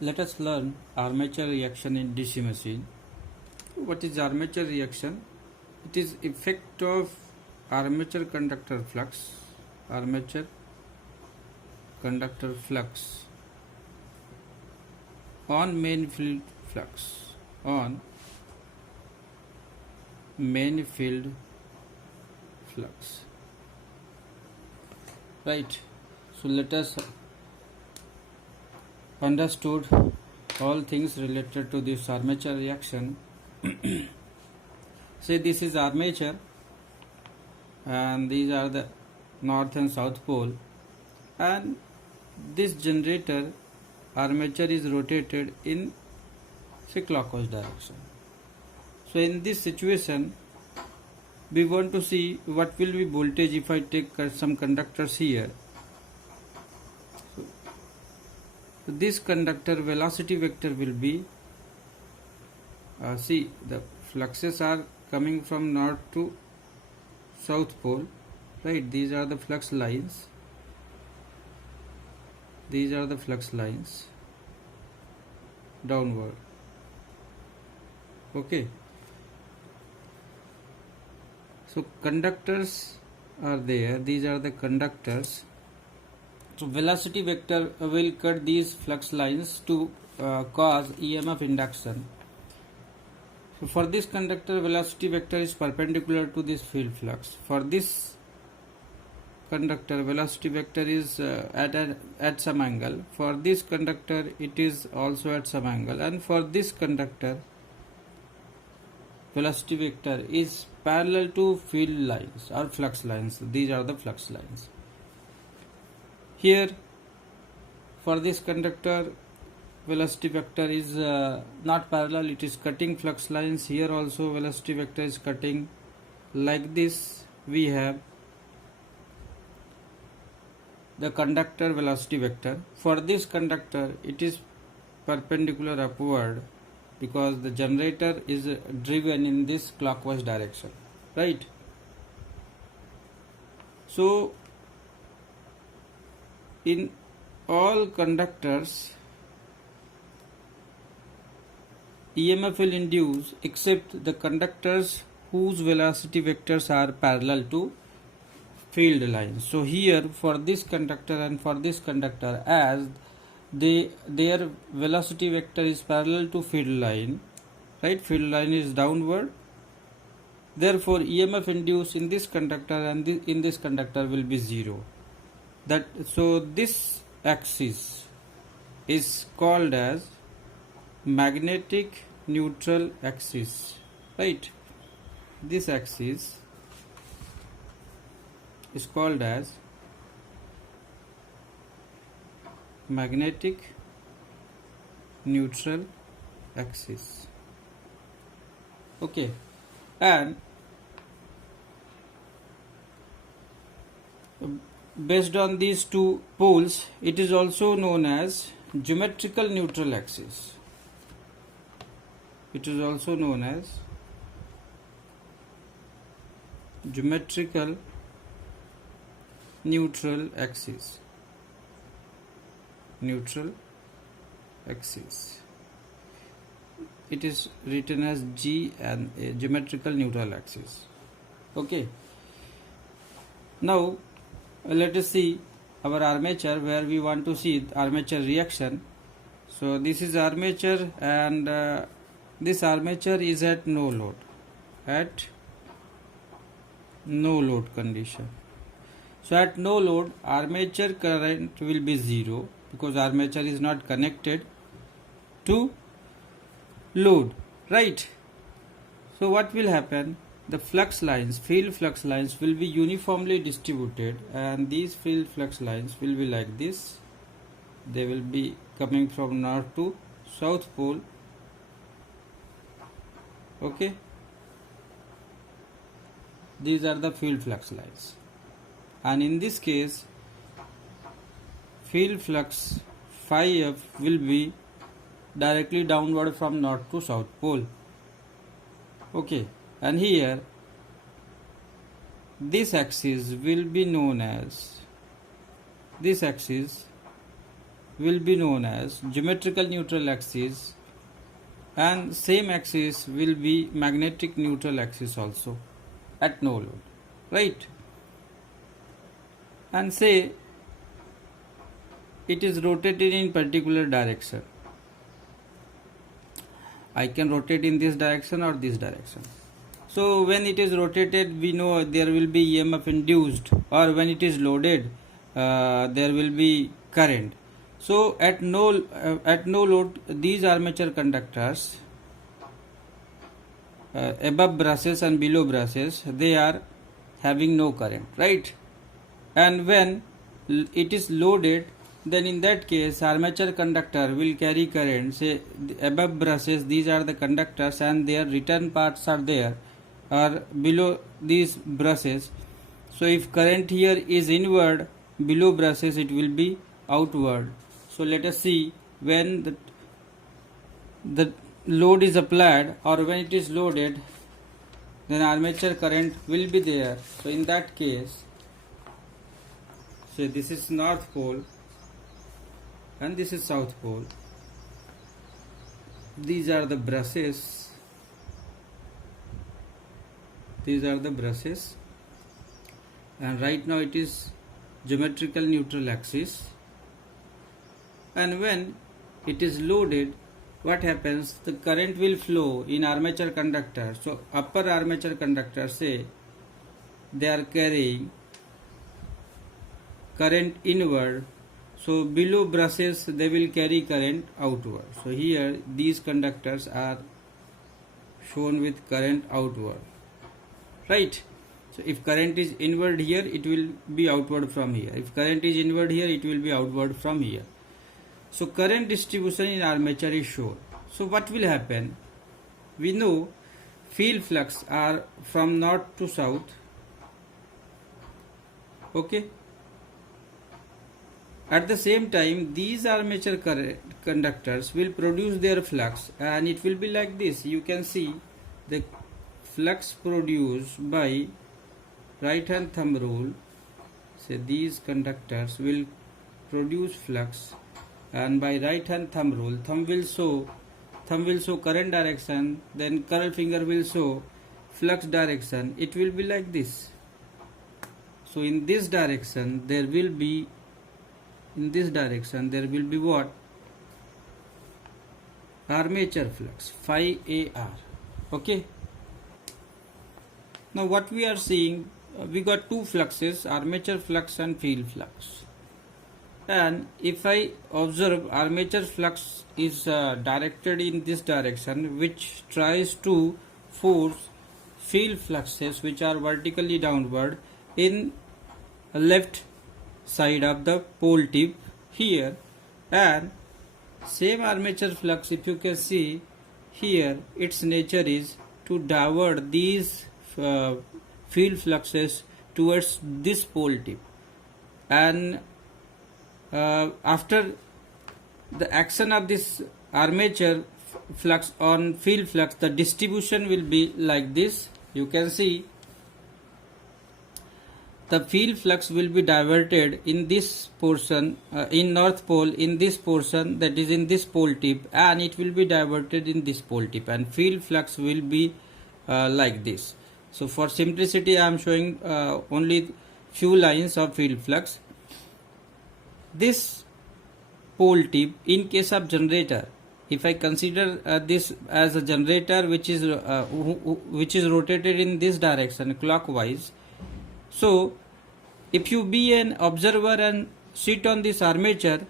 Let us learn armature reaction in DC machine. What is armature reaction? It is effect of armature conductor flux, armature conductor flux on main field flux, on main field flux. Right. So let us understood all things related to this armature reaction. Say this is armature and these are the north and south pole, and this generator armature is rotated in say clockwise direction. So in this situation we want to see what will be voltage if I take some conductors here. So this conductor velocity vector will be see the fluxes are coming from north to south pole, right? These are the flux lines, these are the flux lines downward. Okay, so conductors are there, these are the conductors. So velocity vector will cut these flux lines to cause EMF induction. So for this conductor, velocity vector is perpendicular to this field flux. For this conductor, velocity vector is at some angle. For this conductor, it is also at some angle. And for this conductor, velocity vector is parallel to field lines or flux lines. These are the flux lines. Here, for this conductor, velocity vector is not parallel, it is cutting flux lines. Here also velocity vector is cutting. Like this we have the conductor velocity vector. For this conductor it is perpendicular upward because the generator is driven in this clockwise direction, right? So in all conductors EMF will induce except the conductors whose velocity vectors are parallel to field lines. So here for this conductor and for this conductor, as their velocity vector is parallel to field line, right? Field line is downward. Therefore EMF induced in this conductor and in this conductor will be zero. So this axis is called as magnetic neutral axis, right? This axis is called as magnetic neutral axis. Okay, and based on these two poles, it is also known as geometrical neutral axis. It is also known as geometrical neutral axis. Neutral axis. It is written as G and geometrical neutral axis. Okay. Now let us see our armature where we want to see armature reaction. So this is armature and this armature is at no load, at no load condition. So at no load armature current will be zero because armature is not connected to load, right? So what will happen? The flux lines, field flux lines will be uniformly distributed, and these field flux lines will be like this. They will be coming from north to south pole. Okay, these are the field flux lines, and in this case field flux phi f will be directly downward from north to south pole. Okay, and here this axis will be known as, this axis will be known as geometrical neutral axis, and same axis will be magnetic neutral axis also at no load, right? And say it is rotated in particular direction. I can rotate in this direction or this direction. So when it is rotated, we know there will be EMF induced, or when it is loaded, there will be current. So at no load, these armature conductors above brushes and below brushes, they are having no current, right? And when it is loaded, then in that case armature conductor will carry current. Say above brushes, these are the conductors and their return parts are there, or below these brushes. So if current here is inward, below brushes it will be outward. So let us see when the load is applied, or when it is loaded, then armature current will be there. So in that case, so this is north pole and this is south pole. These are the brushes. These are the brushes, and right now it is geometrical neutral axis. And when it is loaded, what happens? The current will flow in armature conductor. So upper armature conductor, say they are carrying current inward, so below brushes they will carry current outward. So here these conductors are shown with current outward, right? So if current is inward here, it will be outward from here. If current is inward here, it will be outward from here. So current distribution in armature is shown. So what will happen? We know field flux are from north to south. Okay. At the same time, these armature conductors will produce their flux, and it will be like this. You can see the flux produced by right hand thumb rule. Say these conductors will produce flux, and by right hand thumb rule, thumb will show current direction, then curl finger will show flux direction. It will be like this. So in this direction there will be what? Armature flux, phi AR. Okay. Now what we are seeing, we got two fluxes, armature flux and field flux. And if I observe, armature flux is directed in this direction, which tries to force field fluxes which are vertically downward in left side of the pole tip here. And same armature flux, if you can see here, its nature is to divert these field fluxes towards this pole tip. And after the action of this armature flux on field flux, the distribution will be like this. You can see the field flux will be diverted in this portion, in north pole, in this portion, that is in this pole tip, and it will be diverted in this pole tip, and field flux will be like this. So for simplicity I am showing only few lines of field flux. This pole tip, in case of generator, if I consider this as a generator which is rotated in this direction clockwise, so if you be an observer and sit on this armature,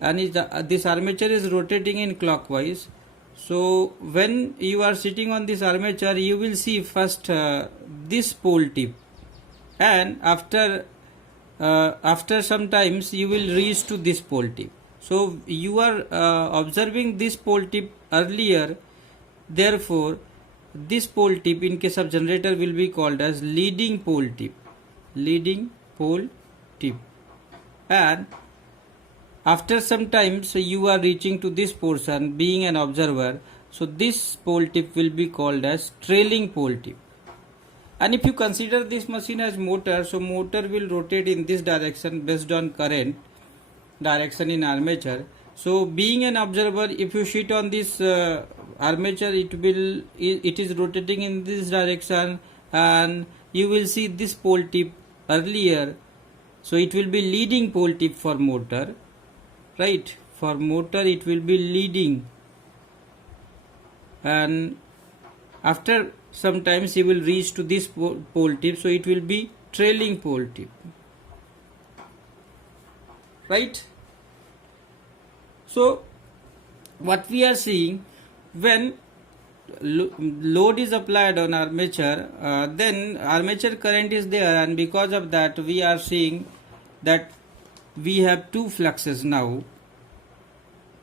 and this armature is rotating in clockwise, so when you are sitting on this armature, you will see first this pole tip, and after some times you will reach to this pole tip. So you are observing this pole tip earlier, therefore this pole tip in case of generator will be called as leading pole tip, and after some time, so you are reaching to this portion being an observer, so this pole tip will be called as trailing pole tip. And if you consider this machine as motor, so motor will rotate in this direction based on current, direction in armature. So being an observer, if you sit on this armature, it is rotating in this direction, and you will see this pole tip earlier. So it will be leading pole tip for motor, right? For motor it will be leading, and after sometimes you will reach to this pole tip, so it will be trailing pole tip, right? So what we are seeing, when load is applied on armature, then armature current is there, and because of that we are seeing that we have two fluxes now.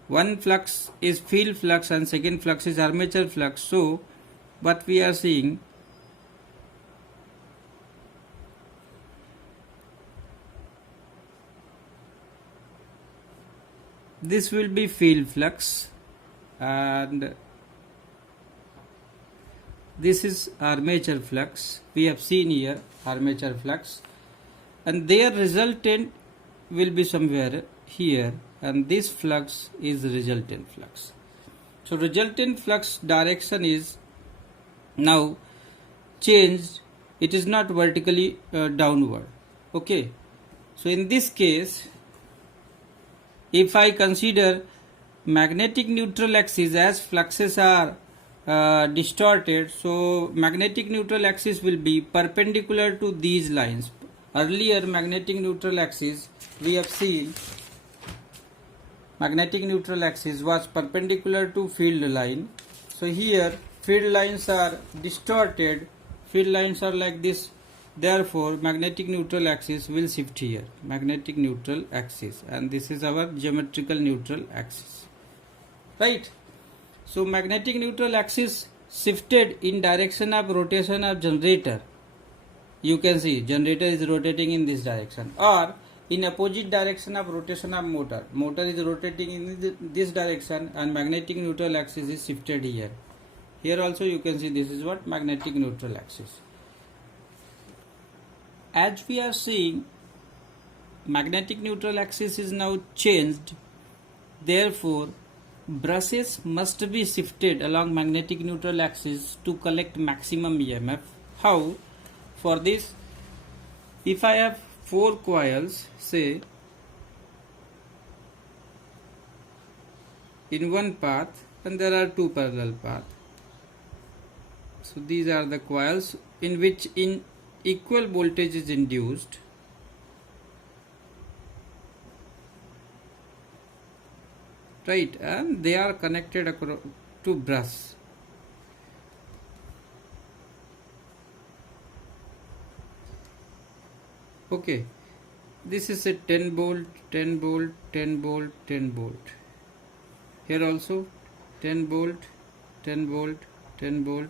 One flux is field flux and second flux is armature flux. So what we are seeing, this will be field flux and this is armature flux. We have seen here armature flux, and their resultant will be somewhere here, and this flux is resultant flux. So resultant flux direction is now changed. It is not vertically downward. Okay, so in this case, if I consider magnetic neutral axis, as fluxes are distorted, so magnetic neutral axis will be perpendicular to these lines. Earlier magnetic neutral axis, we have seen magnetic neutral axis was perpendicular to field line. So here field lines are distorted, field lines are like this, therefore magnetic neutral axis will shift here, magnetic neutral axis, and this is our geometrical neutral axis, right? So magnetic neutral axis shifted in direction of rotation of generator. You can see generator is rotating in this direction, or in opposite direction of rotation of motor. Motor is rotating in this direction and magnetic neutral axis is shifted here. Here also you can see this is what magnetic neutral axis. As we are seeing, magnetic neutral axis is now changed, therefore brushes must be shifted along magnetic neutral axis to collect maximum EMF. How? For this, if I have 4 coils, say, in one path, and there are 2 parallel paths. So these are the coils in which equal voltage is induced. Right, and they are connected to brush. Okay, this is a 10 volt, 10 volt, 10 volt, 10 volt. Here also 10 volt, 10 volt, 10 volt.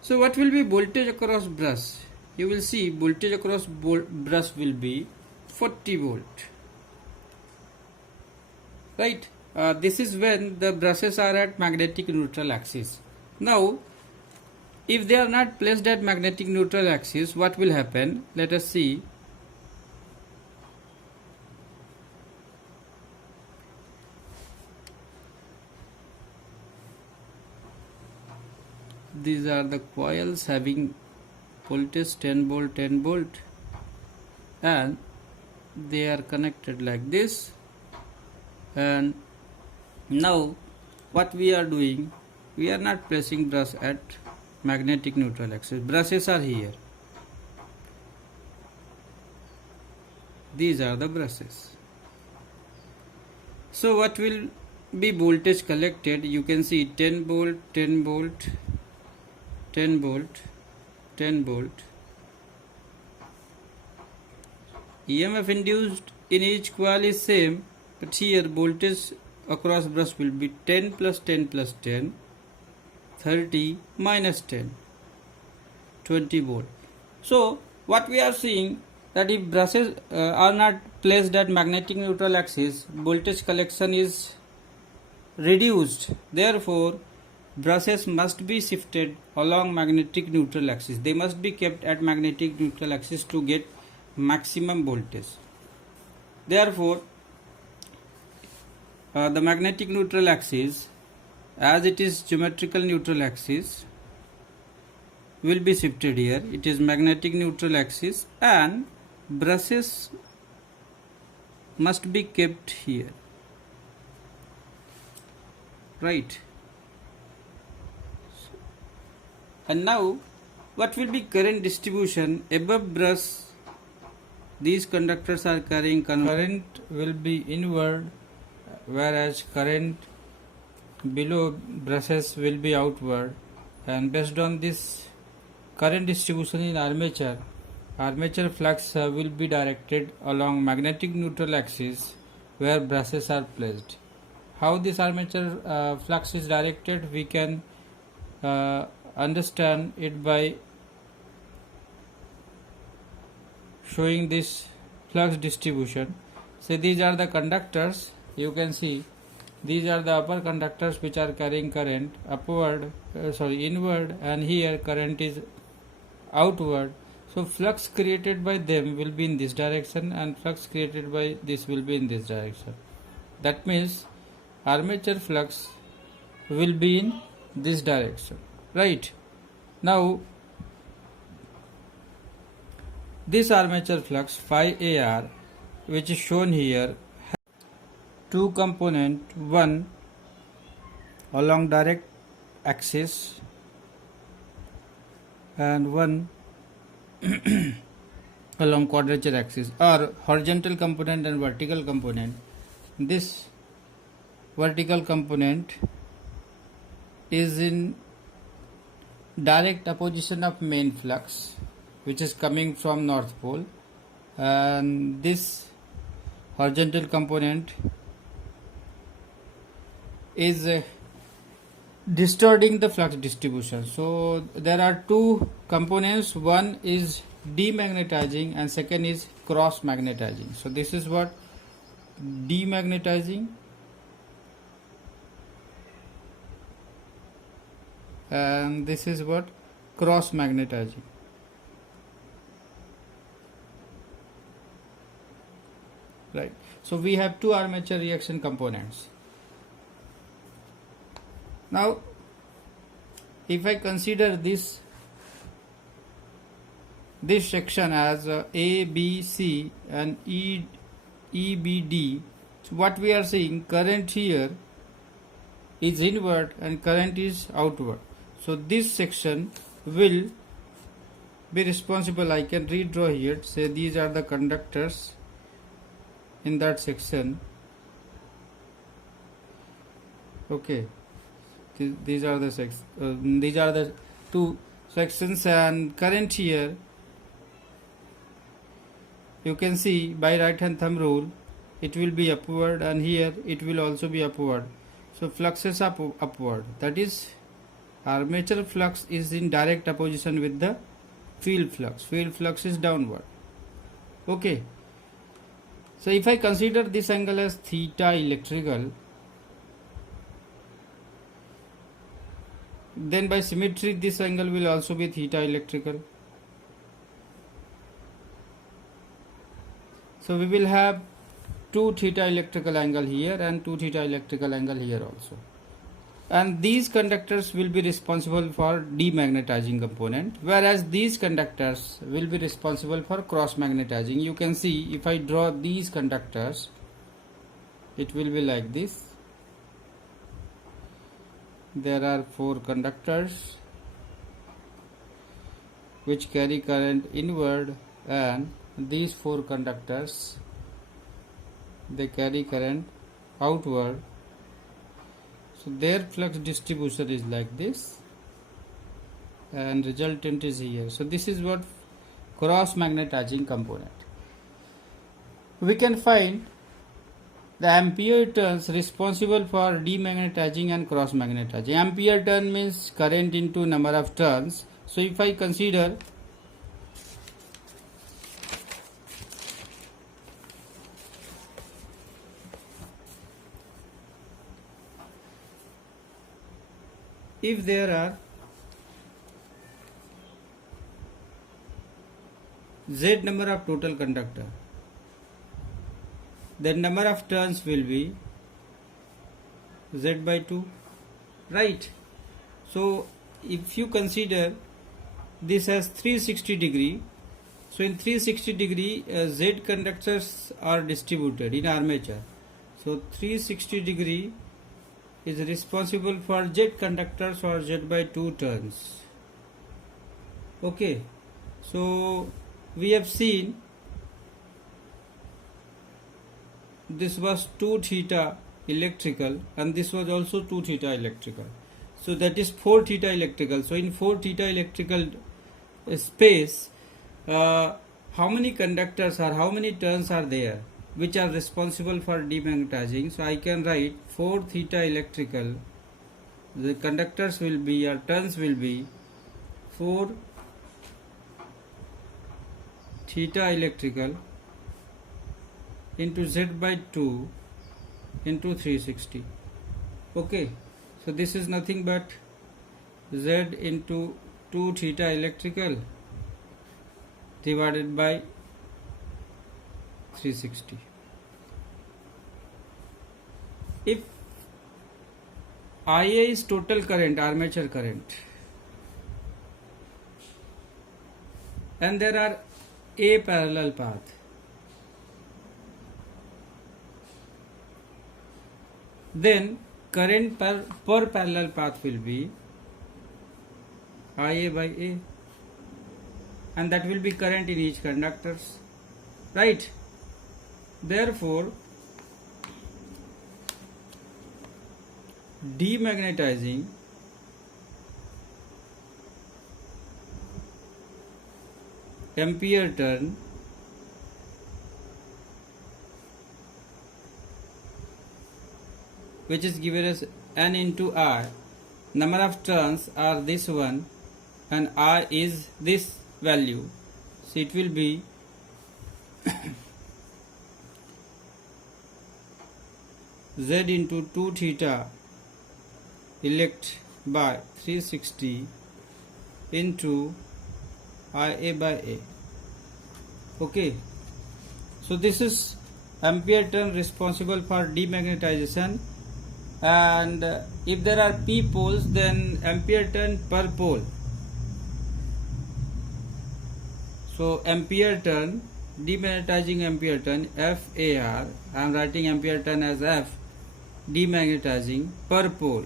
So what will be voltage across brush? You will see voltage across brush will be 40 volt. Right, this is when the brushes are at magnetic neutral axis. Now if they are not placed at magnetic neutral axis, what will happen? Let us see. These are the coils having voltage 10 volt, 10 volt, and they are connected like this. And now what we are doing, we are not placing brush at magnetic neutral axis. Brushes are here. These are the brushes. So what will be voltage collected? You can see 10 volt, 10 volt, 10 volt, 10 volt. EMF induced in each coil is same, but here voltage across brush will be 10 plus 10 plus 10, 30 minus 10, 20 volt. So what we are seeing, that if brushes are not placed at magnetic neutral axis, voltage collection is reduced. Therefore brushes must be shifted along magnetic neutral axis. They must be kept at magnetic neutral axis to get maximum voltage. Therefore, the magnetic neutral axis, as it is geometrical neutral axis, will be shifted here. It is magnetic neutral axis and brushes must be kept here, right? And now what will be current distribution above brush? These conductors are carrying current will be inward, whereas current below brushes will be outward. And based on this current distribution in armature flux will be directed along magnetic neutral axis where brushes are placed. How this armature flux is directed, we can understand it by showing this flux distribution. So these are the conductors, you can see these are the upper conductors which are carrying current inward, and here current is outward. So flux created by them will be in this direction and flux created by this will be in this direction. That means armature flux will be in this direction, right? Now this armature flux phi AR, which is shown here, has two components, one along direct axis and one along quadrature axis, or horizontal component and vertical component. This vertical component is in direct opposition of main flux, which is coming from north pole, and this horizontal component is distorting the flux distribution. So there are two components, one is demagnetizing and second is cross magnetizing. So this is what demagnetizing and this is what cross magnetizing. Right. So we have two armature reaction components. Now if I consider this section as A, B, C and E, B, D, so what we are seeing, current here is inward and current is outward. So this section will be responsible, I can redraw here, say these are the conductors in that section. Okay, these are the two sections, and current here you can see by right hand thumb rule it will be upward and here it will also be upward. So fluxes are upward, that is armature flux is in direct opposition with the field flux. Field flux is downward. Okay, so if I consider this angle as theta electrical, then by symmetry this angle will also be theta electrical. So we will have 2 theta electrical angle here and 2 theta electrical angle here also. And these conductors will be responsible for demagnetizing component, whereas these conductors will be responsible for cross magnetizing. You can see if I draw these conductors, it will be like this. There are 4 conductors which carry current inward, and these 4 conductors, they carry current outward. So their flux distribution is like this and resultant is here. So this is what cross magnetizing component. We can find the ampere turns responsible for demagnetizing and cross magnetizing. Ampere turn means current into number of turns. So if I consider if there are Z number of total conductor, then number of turns will be Z by 2, right? So if you consider this as 360 degree, so in 360 degree Z conductors are distributed in armature. So 360 degree is responsible for Z conductors or Z by 2 turns. Okay, so we have seen this was 2 theta electrical and this was also 2 theta electrical. So that is 4 theta electrical. So in 4 theta electrical space, how many conductors or how many turns are there which are responsible for demagnetizing? So I can write 4 theta electrical. The conductors will be, or turns will be 4 theta electrical into Z by 2 into 360. Okay, so this is nothing but Z into 2 theta electrical divided by 360. If IA is total current, armature current, and there are A parallel path, then current per parallel path will be IA by A, and that will be current in each conductors, right? Therefore demagnetizing ampere turn which is given as N into I, number of turns are this one and I is this value, so it will be Z into 2 theta elect by 360 into IA by A. Okay, so this is ampere turn responsible for demagnetization, and if there are p poles, then ampere turn per pole. So ampere turn, demagnetizing ampere turn, FAR, I am writing ampere turn as F, demagnetizing per pole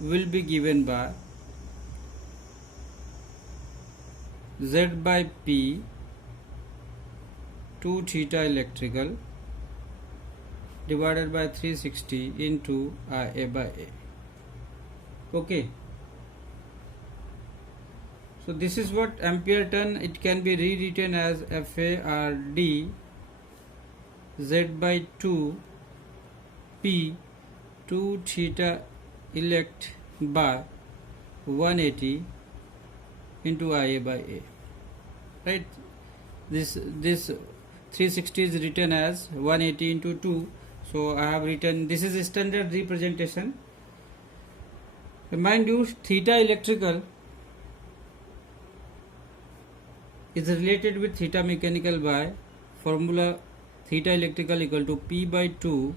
will be given by Z by P 2 theta electrical divided by 360 into IA by A. Okay, so this is what ampere turn, it can be rewritten as FARD Z by 2 P 2 theta elect by 180 into IA by A, right? This 360 is written as 180 into 2, so I have written, this is a standard representation. Remind you, theta electrical is related with theta mechanical by formula theta electrical equal to P by 2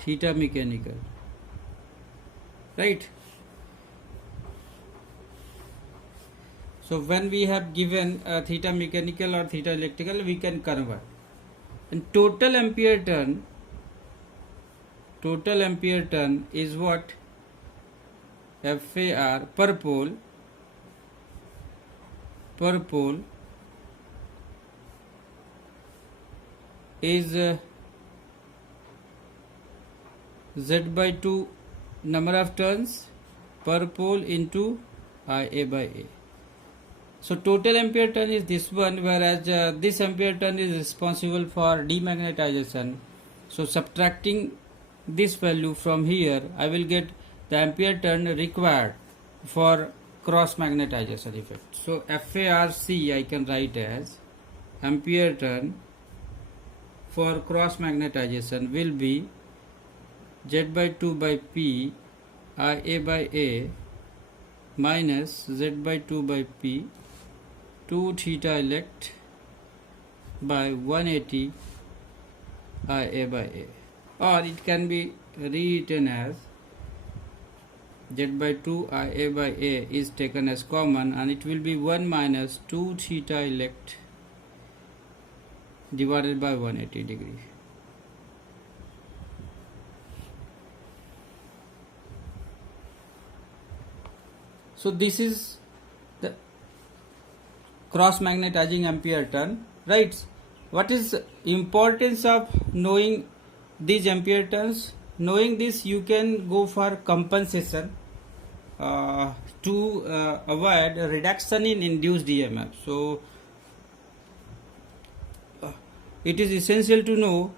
theta mechanical, right? So when we have given theta mechanical or theta electrical, we can convert. And total ampere turn is what? FAR per pole is Z by 2 number of turns per pole into IA by A. So total ampere turn is this one, whereas this ampere turn is responsible for demagnetization. So subtracting this value from here, I will get the ampere turn required for cross magnetization effect. So FARC I can write as ampere turn for cross magnetization will be Z by 2 by P IA by A minus Z by 2 by P 2 theta elect by 180 Ia by A, or it can be rewritten as Z by 2 Ia by A is taken as common, and it will be 1 minus 2 theta elect divided by 180 degree. So this is the cross magnetizing ampere turn, right? What is importance of knowing these ampere turns? Knowing this, you can go for compensation to avoid a reduction in induced EMF. So it is essential to know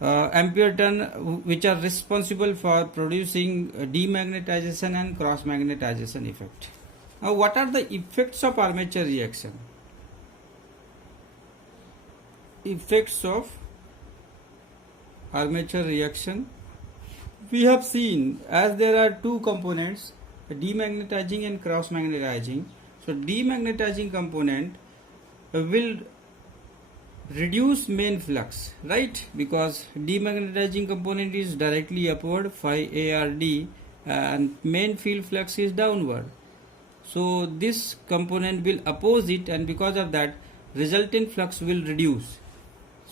ampere turn which are responsible for producing demagnetization and cross magnetization effect. Now, what are the effects of armature reaction? Effects of armature reaction, we have seen as there are two components, demagnetizing and cross magnetizing. So demagnetizing component will reduce main flux, right? Because demagnetizing component is directly upward, phi ARD, and main field flux is downward. So this component will oppose it, and because of that resultant flux will reduce.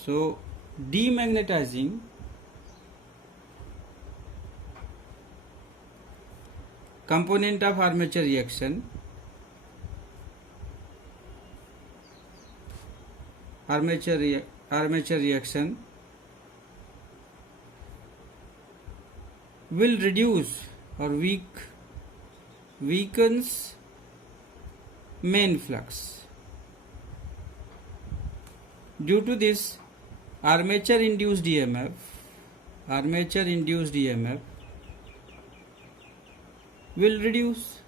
So demagnetizing component of armature reaction, armature reaction will reduce or weakens main flux. Due to this, armature induced EMF will reduce,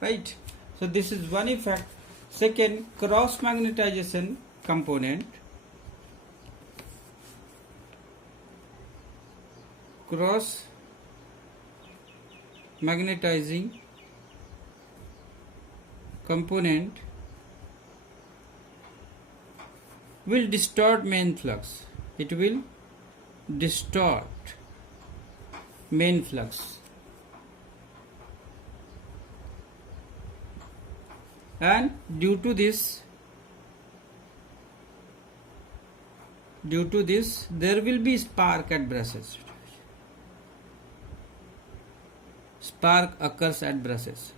right? So this is one effect. Second, cross magnetization component, cross magnetizing component will distort main flux. It will distort main flux, and due to this there will be spark at brushes. Spark occurs at brushes.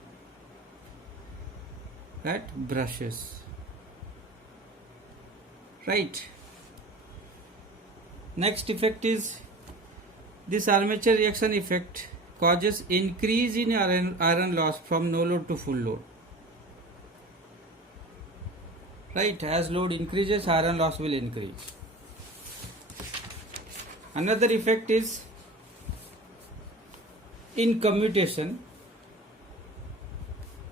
Right. Next effect is this armature reaction effect causes increase in iron loss from no load to full load. Right, as load increases, iron loss will increase. Another effect is in commutation.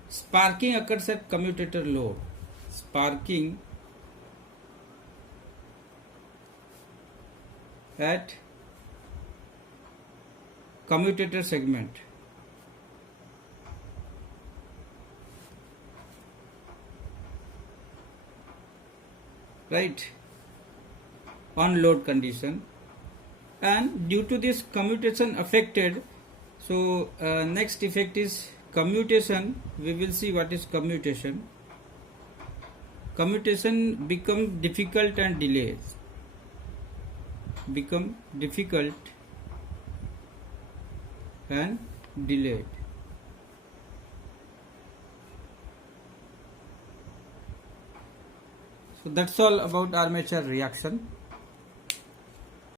Sparking occurs at commutator load. Sparking at commutator segment. Right, on load condition, and due to this commutation affected, so next effect is commutation. We will see what is commutation. Commutation become difficult and delayed. So that's all about armature reaction.